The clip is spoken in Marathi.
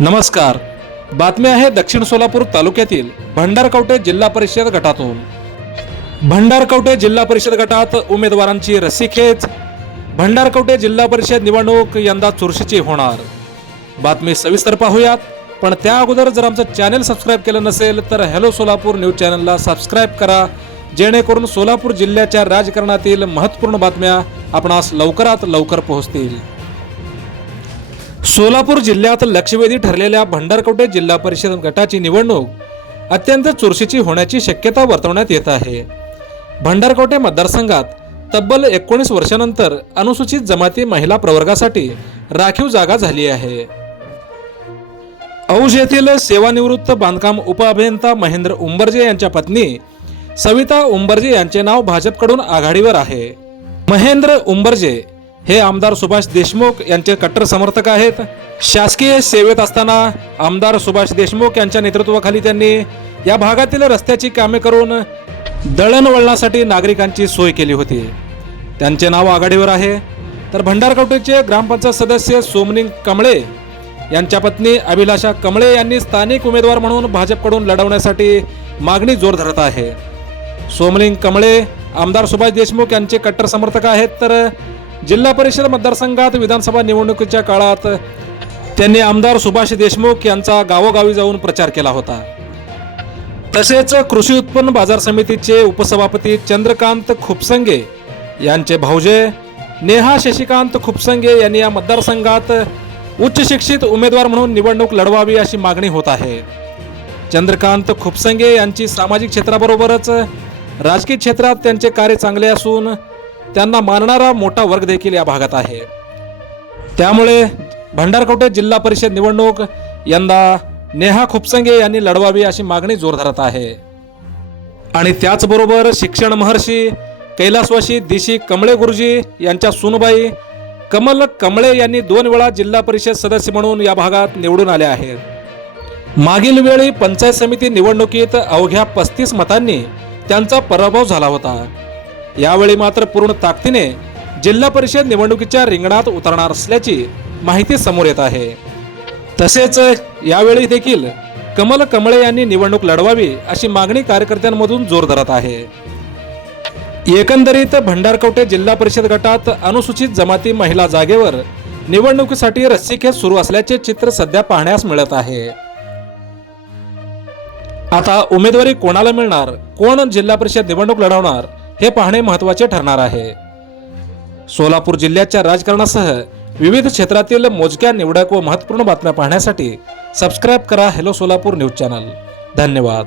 नमस्कार. बातमी आहे दक्षिण सोलापूर तालुक्यातील भंडारकवटे जिल्हा परिषद गटातून. भंडारकवटे जिल्हा परिषद गटात उमेदवारांची रस्सीखेच भंडारकवटे जिल्हा परिषद निवडणूक यंदा चुरशीची होणार. बातमी सविस्तर पाहूयात. पण त्या अगोदर जर आमचं चॅनल सबस्क्राईब केलं नसेल तर हॅलो सोलापूर न्यूज चॅनलला सबस्क्राईब करा. जेणेकरून सोलापूर जिल्ह्याच्या राजकारणातील महत्त्वपूर्ण बातम्या आपणास लवकरात लवकर पोहोचतील. सोलापूर जिल्ह्यात लक्षवेधी ठरलेल्या भंडारकवटे जिल्हा परिषद गटाची निवडणूक अत्यंत चुरशीची होण्याची शक्यता वर्तवण्यात येत आहे. भंडारकवटे मतदारसंघात तब्बल एकोणीस वर्षानंतर अनुसूचित जमाती महिला प्रवर्गासाठी राखीव जागा झाली आहे. औज येथील सेवानिवृत्त बांधकाम उपअभियंता महेंद्र उंबरजे यांच्या पत्नी सविता उंबरजे यांचे नाव भाजपकडून आघाडीवर आहे. महेंद्र उंबरजे हे आमदार सुभाष देशमुख यांचे कट्टर समर्थक आहेत. शासकीय सेवेत असताना आमदार सुभाष देशमुख यांच्या नेतृत्वाखाली त्यांनी या भागातील रस्त्याची कामे करून दळणवळणासाठी नागरिकांची सोय केली होती. त्यांचे नाव आघाडीवर आहे. तर भंडारकवटेचे ग्रामपंचायत सदस्य सोमनिंग कमळे यांच्या पत्नी अभिलाषा कमळे यांनी स्थानिक उमेदवार म्हणून भाजपकडून लढवण्यासाठी मागणी जोर धरत आहे. सोमलिंग कमळे आमदार सुभाष देशमुख यांचे कट्टर समर्थक आहेत. तर जिल्हा परिषद मतदारसंघात विधानसभा निवडणुकीच्या काळात त्यांनी आमदार सुभाष देशमुख यांचा गावोगावी जाऊन प्रचार केला होता. तसेच कृषी उत्पन्न बाजार समितीचे उपसभापती चंद्रकांत खुपसंगे यांचे भाऊजे नेहा शशिकांत खुपसंगे यांनी या मतदारसंघात उच्च शिक्षित उमेदवार म्हणून निवडणूक लढवावी अशी मागणी होत आहे. चंद्रकांत खुपसंगे यांची सामाजिक क्षेत्राबरोबरच राजकीय क्षेत्रात त्यांचे कार्य चांगले असून त्यांना मानणारा मोठा वर्ग देखील या भागात आहे. त्यामुळे भंडारकोटे जिल्हा परिषद निवडणूक यंदा नेहा खुपसंगे यांनी लढवावी अशी मागणी जोर धरत आहे. आणि त्याचबरोबर शिक्षण महर्षी कैलासवासी दिशी कमळे गुरुजी यांच्या सुनबाई कमल कमळे यांनी दोन वेळा जिल्हा परिषद सदस्य म्हणून या भागात निवडून आले आहेत. मागील वेळी पंचायत समिती निवडणुकीत अवघ्या पस्तीस मतांनी त्यांचा पराभव झाला होता. यावेळी मात्र पूर्ण ताकदीने जिल्हा परिषद निवडणुकीच्या रिंगणात उतरणार असल्याची माहिती समोर येत आहे. तसेच यावेळी देखील कमल कमळे यांनी निवडणूक लढवावी अशी मागणी कार्यकर्त्यांमधून जोर धरत आहे. एकंदरीत भंडारकवटे जिल्हा परिषद गटात अनुसूचित जमाती महिला जागेवर निवडणुकीसाठी रस्सीखेच सुरू असल्याचे चित्र सध्या पाहण्यास मिळत आहे. आता उमेदवारी कोणाला मिळणार? कोण जिल्हा परिषद निवडणूक लढवणार? हे पाहणे महत्त्वाचे ठरणार आहे. सोलापूर जिल्ह्याच्या राजकारणासह विविध क्षेत्रातील मोजक्या निवडक व महत्त्वपूर्ण बातम्या पाहण्यासाठी सबस्क्राईब करा हॅलो सोलापूर न्यूज चॅनल धन्यवाद.